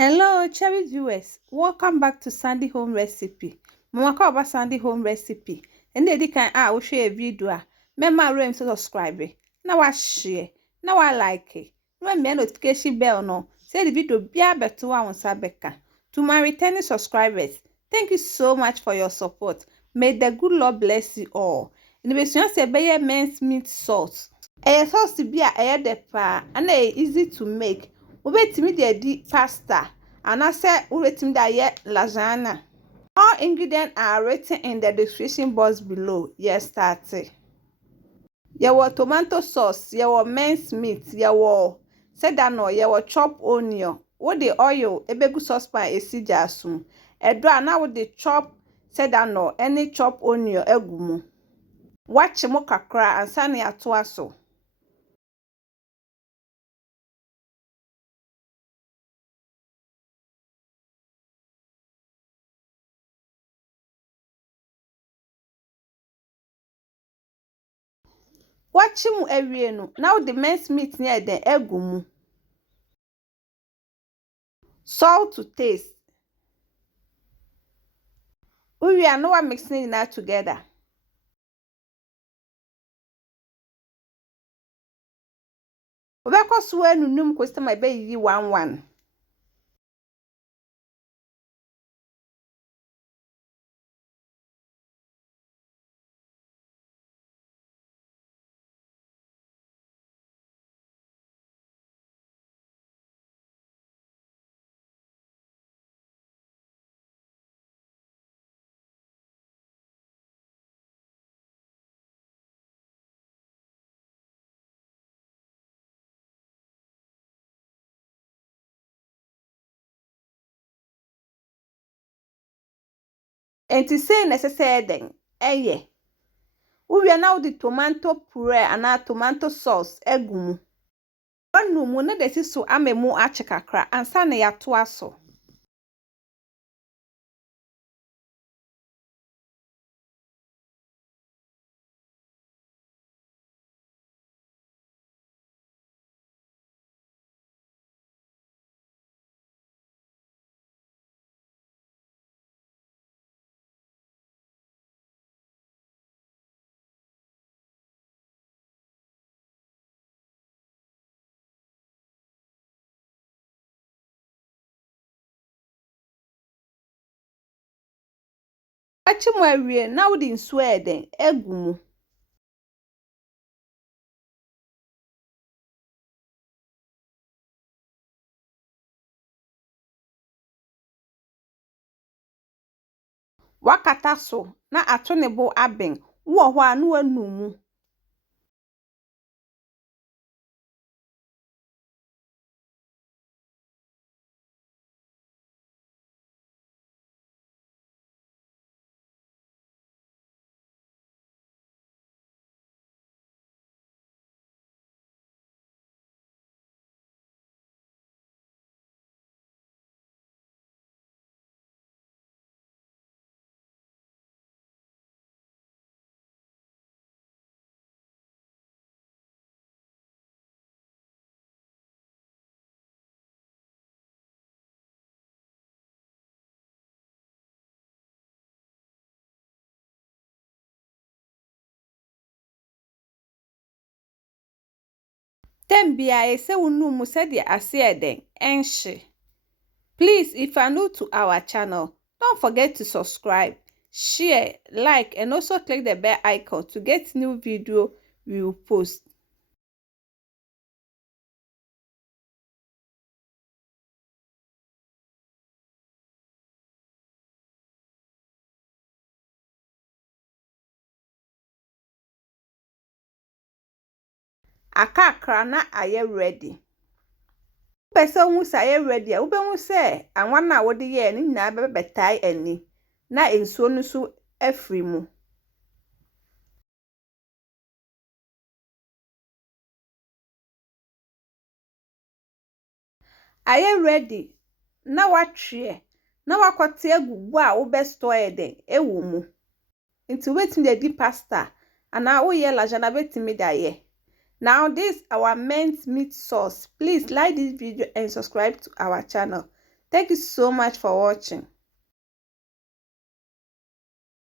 Hello, cherry viewers. Welcome back to Sandy Home Recipe. Mama ka oba Sandy Home Recipe. Ende di kan wo share video a. Mema rem subscribe. Na wa share. Na wa like. Na me notification bell no. Say the video bia beto wa wonsa beka. To my returning subscribers, thank you so much for your support. May the good Lord bless you all. In the version say be minced meat sauce. Sauce bi a de pa and easy to make. Ubetimi de pasta and I said ubetimi da lasagna. All ingredients are written in the description box below. Yes, start it. Your tomato sauce, your minced meat, your sedano, your chopped onion. What the oil, ebegu saucepan esijasum. Edra na with the chopped sedano, any chopped onion egumu. Watch mo kakra and sani atoaso. Wachimu ewie no now the minced meat near the egumu. Salt to taste. We are now mixing it together. Obeko suwe nunum kwesta my be yi 1-1. Enti say necessary den eye. We are now the tomato puree and tomato sauce egumu. Onu mu na desi so amemu achekakra ansa na ya to aso. Wachimu ewie now the nsuo eden egumu. Wakata so na ato ne bo aben wo ho anu anumu. Tembia ese unumu said the asieden enshi. Please, if you are new to our channel, don't forget to subscribe, share, like, and also click the bell icon to get new video we will post. Akakra na aye ready. Person who say ready, ube who say, and one na wodi ye ni na betai eni. Na ensuo no so afri mu. Aye ready. Na watwe. Na wakote agugu a ube store den ewu mu. Nti wetin dey di pasta and now we lasagna betimi da ye. Now this our minced meat sauce. Please like this video and subscribe to our channel. Thank you so much for watching.